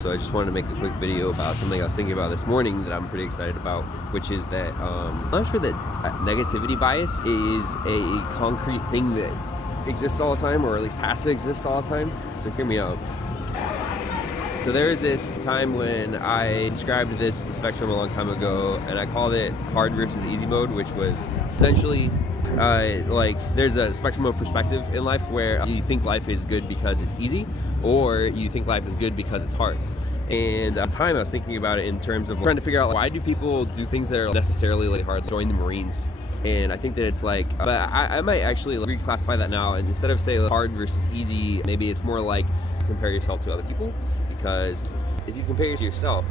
So I just wanted to make a quick video about something I was thinking about this morning that I'm pretty excited about, which is that I'm not sure that negativity bias is a concrete thing that exists all the time, or at least has to exist all the time. So hear me out. So there was this time when I described this spectrum a long time ago, and I called it hard versus easy mode, which was essentially like there's a spectrum of perspective in life where you think life is good because it's easy, or you think life is good because it's hard. And at the time I was thinking about it in terms of trying to figure out, like, why do people do things that are necessarily like hard, join the Marines? And I think that it's like, but I might actually reclassify that now, and instead of say hard versus easy, maybe it's more like compare yourself to other people. Because if you compare to yourself,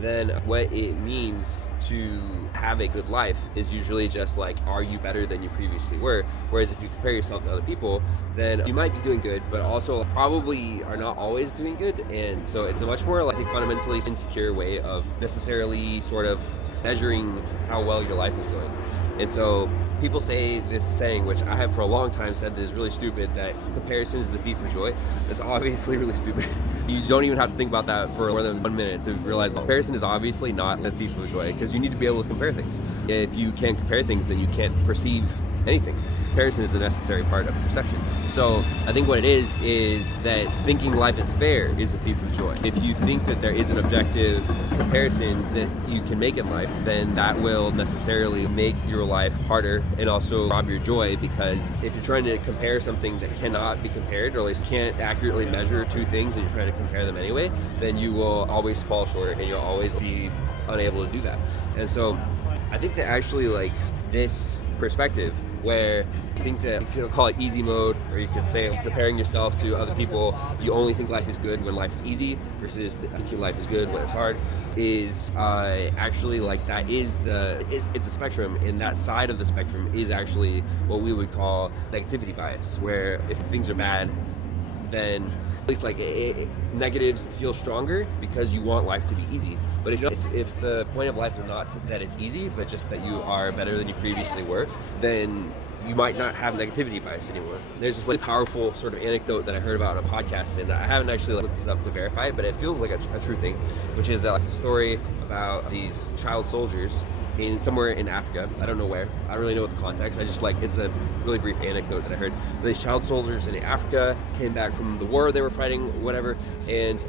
then what it means to have a good life is usually just like, are you better than you previously were? Whereas if you compare yourself to other people, then you might be doing good, but also probably are not always doing good. And so it's a much more, like, fundamentally insecure way of necessarily sort of measuring how well your life is going. And so people say this saying, which I have for a long time said that is really stupid, that comparison is the thief of joy. It's obviously really stupid. You don't even have to think about that for more than 1 minute to realize that comparison is obviously not the thief of joy, because you need to be able to compare things. If you can't compare things, then you can't perceive anything. Comparison is a necessary part of perception. So I think what it is that thinking life is fair is the thief of joy. If you think that there is an objective comparison that you can make in life, then that will necessarily make your life harder and also rob your joy, because if you're trying to compare something that cannot be compared, or at least can't accurately measure two things, and you're trying to compare them anyway, then you will always fall short and you'll always be unable to do that. And so I think that actually, like, this perspective where you think that, you could call it easy mode, or you could say comparing yourself to other people, you only think life is good when life is easy, versus thinking life is good when it's hard, is actually, like, that is it's a spectrum, and that side of the spectrum is actually what we would call negativity bias, where if things are bad, then at least like negatives feel stronger because you want life to be easy. But if the point of life is not that it's easy, but just that you are better than you previously were, then you might not have negativity bias anymore. There's this, like, powerful sort of anecdote that I heard about on a podcast, and I haven't actually looked this up to verify it, but it feels like a true thing, which is that it's a story about these child soldiers somewhere in Africa. I don't know where. I don't really know what the context. It's a really brief anecdote that I heard. These child soldiers in Africa came back from the war they were fighting, whatever, and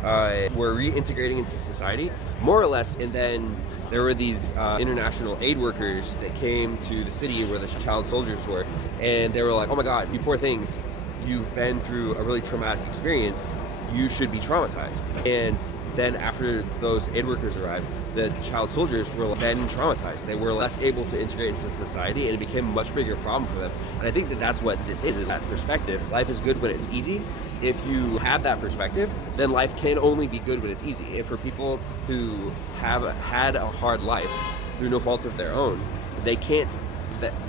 were reintegrating into society, more or less. And then there were these international aid workers that came to the city where the child soldiers were, and they were like, "Oh my God, you poor things! You've been through a really traumatic experience. You should be traumatized." And then after those aid workers arrived, the child soldiers were then traumatized. They were less able to integrate into society, and it became a much bigger problem for them. And I think that that's what this is that perspective. Life is good when it's easy. If you have that perspective, then life can only be good when it's easy. And for people who have had a hard life through no fault of their own, they can't,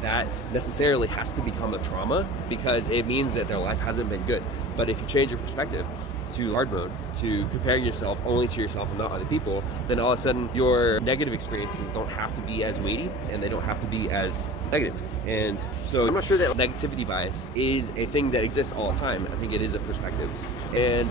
that necessarily has to become a trauma, because it means that their life hasn't been good. But if you change your perspective to hard mode, to comparing yourself only to yourself and not other people, then all of a sudden your negative experiences don't have to be as weighty, and they don't have to be as negative. And so I'm not sure that negativity bias is a thing that exists all the time. I think it is a perspective. And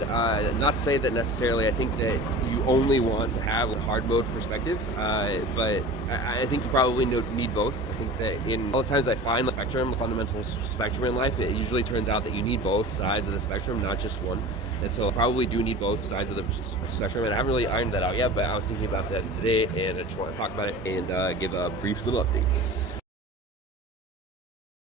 not to say that necessarily I think that you only want to have a hard mode perspective, but I think you probably need both. I think that in all the times I find the spectrum, the fundamental spectrum in life, it usually turns out that you need both sides of the spectrum, not just one. And so I probably do need both sides of the spectrum, and I haven't really ironed that out yet, but I was thinking about that today, and I just want to talk about it and give a brief little update.